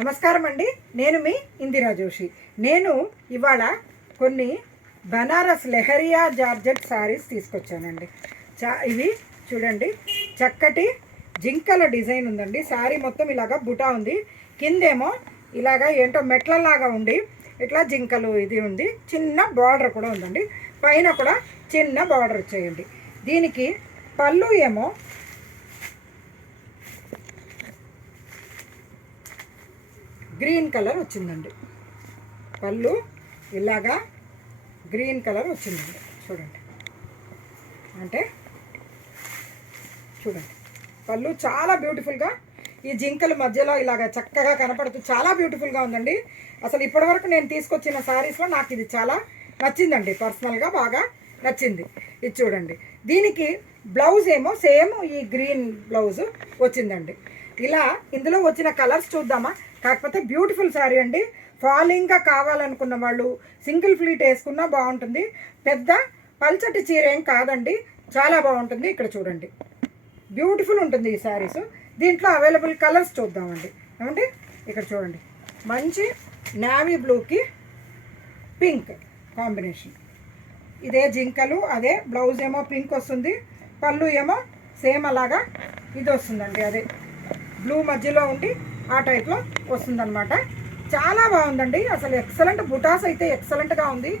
నమస్కారం అండి. నేను మీ ఇందిరా జోషి. నేను ఇవాళ కొన్ని బనారస్ లెహరియా జార్జెట్ సారీస్ తీసుకొచ్చానండి. ఇవి చూడండి, చక్కటి జింకల డిజైన్ ఉందండి. సారీ మొత్తం ఇలాగా బుటా ఉంది, కిందేమో ఇలాగా ఏంటో మెట్లలాగా ఉండి ఇట్లా జింకలు ఇది ఉంది. చిన్న బార్డర్ కూడా ఉందండి, పైన కూడా చిన్న బార్డర్ వచ్చేయండి. దీనికి పళ్ళు ఏమో గ్రీన్ కలర్ వచ్చిందండి. పళ్ళు ఇలాగా గ్రీన్ కలర్ వచ్చిందండి. చూడండి, అంటే చూడండి, పళ్ళు చాలా బ్యూటిఫుల్గా ఈ జింకల మధ్యలో ఇలాగ చక్కగా కనపడుతూ చాలా బ్యూటిఫుల్గా ఉందండి. అసలు ఇప్పటివరకు నేను తీసుకొచ్చిన శారీస్లో నాకు ఇది చాలా నచ్చిందండి. పర్సనల్గా బాగా నచ్చింది. ఇది చూడండి, దీనికి బ్లౌజ్ ఏమో సేమ్ ఈ గ్రీన్ బ్లౌజ్ వచ్చిందండి. ఇలా ఇందులో వచ్చిన కలర్స్ చూద్దామా? కాకపోతే బ్యూటిఫుల్ శారీ అండి. ఫాలింగ్గా కావాలనుకున్న వాళ్ళు సింగిల్ ఫ్లీట్ వేసుకున్నా బాగుంటుంది. పెద్ద పల్చటి చీర ఏం కాదండి, చాలా బాగుంటుంది. ఇక్కడ చూడండి, బ్యూటిఫుల్ ఉంటుంది ఈ శారీస్. దీంట్లో అవైలబుల్ కలర్స్ చూద్దామండి. ఏమండి, ఇక్కడ చూడండి, మంచి నేవీ బ్లూకి పింక్ కాంబినేషన్. ఇదే జింకలు, అదే బ్లౌజ్ ఏమో పింక్ వస్తుంది, పళ్ళు ఏమో సేమ్ అలాగా ఇది వస్తుందండి, అదే బ్లూ మధ్యలో ఉండి ఆ టైప్లో వస్తుందన్నమాట. చాలా బాగుందండి. అసలు ఎక్సలెంట్ బుటాస్ అయితే ఎక్సలెంట్గా ఉంది.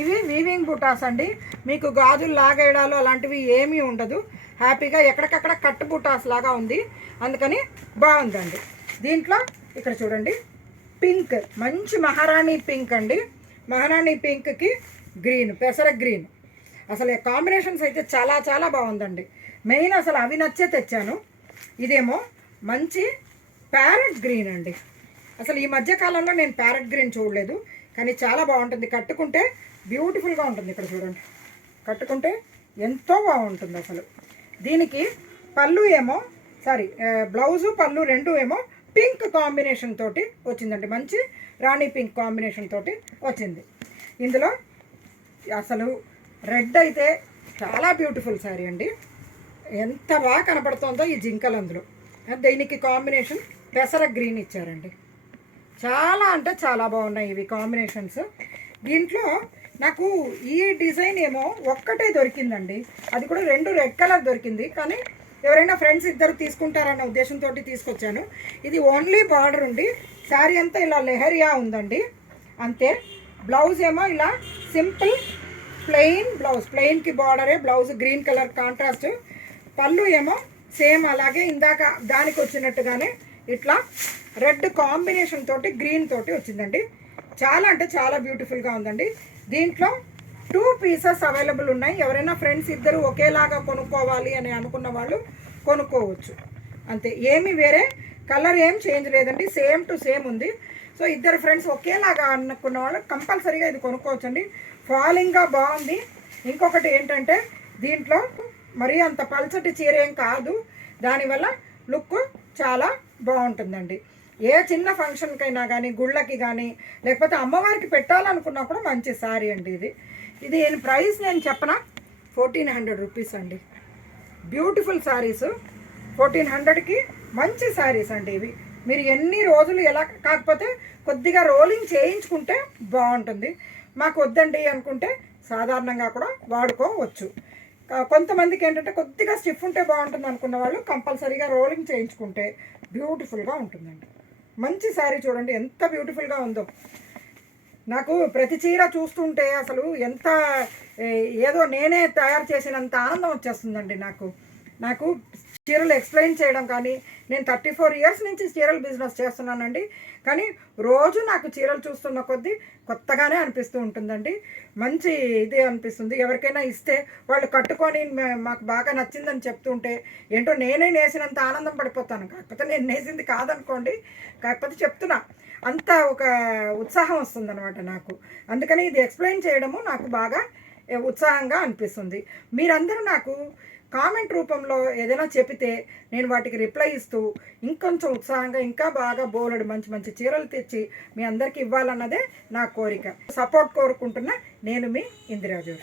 ఇవి వీవింగ్ బుటాస్ అండి, మీకు గాజులు లాగేయడాలు అలాంటివి ఏమీ ఉండదు. హ్యాపీగా ఎక్కడికక్కడ కట్ బుటాస్ లాగా ఉంది, అందుకని బాగుందండి. దీంట్లో ఇక్కడ చూడండి, పింక్, మంచి మహారాణి పింక్ అండి. మహారాణి పింక్కి గ్రీన్, పెసర గ్రీన్, అసలు కాంబినేషన్స్ అయితే చాలా చాలా బాగుందండి. మెయిన్ అసలు అవి నచ్చే తెచ్చాను. ఇదేమో మంచి ప్యారెట్ గ్రీన్ అండి. అసలు ఈ మధ్యకాలంలో నేను ప్యారెట్ గ్రీన్ చూడలేదు, కానీ చాలా బాగుంటుంది. కట్టుకుంటే బ్యూటిఫుల్గా ఉంటుంది. ఇక్కడ చూడండి, కట్టుకుంటే ఎంతో బాగుంటుంది అసలు. దీనికి పళ్ళు ఏమో బ్లౌజు పళ్ళు రెండు ఏమో పింక్ కాంబినేషన్ తోటి వచ్చిందండి. మంచి రాణి పింక్ కాంబినేషన్ తోటి వచ్చింది. ఇందులో అసలు రెడ్ అయితే చాలా బ్యూటిఫుల్ శారీ అండి. ఎంత బాగా కనపడుతుందో ఈ జింకలు. అందులో దీనికి కాంబినేషన్ పెసర గ్రీన్ ఇచ్చారండి. చాలా అంటే చాలా బాగున్నాయి ఇవి కాంబినేషన్స్. దీంట్లో నాకు ఈ డిజైన్ ఏమో ఒక్కటే దొరికిందండి, అది కూడా రెండు రెడ్ కలర్ దొరికింది. కానీ ఎవరైనా ఫ్రెండ్స్ ఇద్దరు తీసుకుంటారన్న ఉద్దేశంతో తీసుకొచ్చాను. ఇది ఓన్లీ బార్డర్ ఉండి శారీ అంతా ఇలా లెహరియా ఉందండి, అంతే. బ్లౌజ్ ఏమో ఇలా సింపుల్ ప్లెయిన్ బ్లౌజ్, ప్లెయిన్కి బార్డరే బ్లౌజ్, గ్రీన్ కలర్ కాంట్రాస్ట్. పళ్ళు ఏమో సేమ్ అలాగే ఇందాక దానికి వచ్చినట్టుగానే ఇట్లా రెడ్ కాంబినేషన్ తోటి గ్రీన్ తోటి వచ్చిందండి. చాలా అంటే చాలా బ్యూటిఫుల్గా ఉందండి. దీంట్లో 2 పీసెస్ అవైలబుల్ ఉన్నాయి. ఎవరైనా ఫ్రెండ్స్ ఇద్దరు ఒకేలాగా కొనుక్కోవాలి అని అనుకున్న వాళ్ళు కొనుక్కోవచ్చు, అంతే. ఏమి వేరే కలర్ ఏం చేంజ్ లేదండి, సేమ్ టు సేమ్ ఉంది. సో ఇద్దరు ఫ్రెండ్స్ ఒకేలాగా అనుకున్న వాళ్ళు కంపల్సరీగా ఇది కొనుక్కోవచ్చండి. ఫాలింగ్గా బాగుంది. ఇంకొకటి ఏంటంటే దీంట్లో మరీ అంత పల్చటి చీర ఏం కాదు, దానివల్ల లుక్ చాలా బాగుంటుందండి. ఏ చిన్న ఫంక్షన్కైనా కానీ, గుళ్ళకి కానీ, లేకపోతే అమ్మవారికి పెట్టాలనుకున్నా కూడా మంచి శారీ అండి ఇది. ఇది ప్రైస్ నేను చెప్పనా, 1400 రూపీస్ అండి. బ్యూటిఫుల్ శారీస్ 1400కి మంచి శారీస్ అండి ఇవి. మీరు ఎన్ని రోజులు ఎలా, కాకపోతే కొద్దిగా రోలింగ్ చేయించుకుంటే బాగుంటుంది. మాకు వద్దండి అనుకుంటే సాధారణంగా కూడా వాడుకోవచ్చు. కొంతమందికి ఏంటంటే కొద్దిగా స్టిఫ్ ఉంటే బాగుంటుంది అనుకున్న వాళ్ళు కంపల్సరీగా రోలింగ్ చేయించుకుంటే బ్యూటిఫుల్గా ఉంటుందండి. మంచి శారీ చూడండి ఎంత బ్యూటిఫుల్గా ఉందో. నాకు ప్రతి చీర చూస్తుంటే అసలు ఎంత ఏదో నేనే తయారు చేసినంత ఆనందం వచ్చేస్తుందండి. నాకు చీరలు ఎక్స్ప్లెయిన్ చేయడం కానీ, నేను 34 ఇయర్స్ నుంచి చీరల బిజినెస్ చేస్తున్నానండి, కానీ రోజు నాకు చీరలు చూస్తున్న కొద్దీ కొత్తగానే అనిపిస్తూ ఉంటుందండి. మంచి ఇదే అనిపిస్తుంది. ఎవరికైనా ఇస్తే వాళ్ళు కట్టుకొని మాకు బాగా నచ్చిందని చెప్తుంటే ఏంటో నేనే నేసినంత ఆనందం పడిపోతాను. కాకపోతే నేను నేసింది కాదనుకోండి, కాకపోతే చెప్తున్నా, అంత ఒక ఉత్సాహం వస్తుందన్నమాట నాకు. అందుకని ఇది ఎక్స్ప్లెయిన్ చేయడము నాకు బాగా ఉత్సాహంగా అనిపిస్తుంది. మీరందరూ నాకు కామెంట్ రూపంలో ఏదైనా చెప్తే నేను వాటికి రిప్లై ఇస్తూ ఇంకొంచెం ఉత్సాహంగా ఇంకా బాగా బోలెడు మంచి మంచి చీరలు తెచ్చి మీ అందరికీ ఇవ్వాలన్నదే నా కోరిక. సపోర్ట్ కోరుకుంటున్న నేను మీ ఇందిరా జోషి.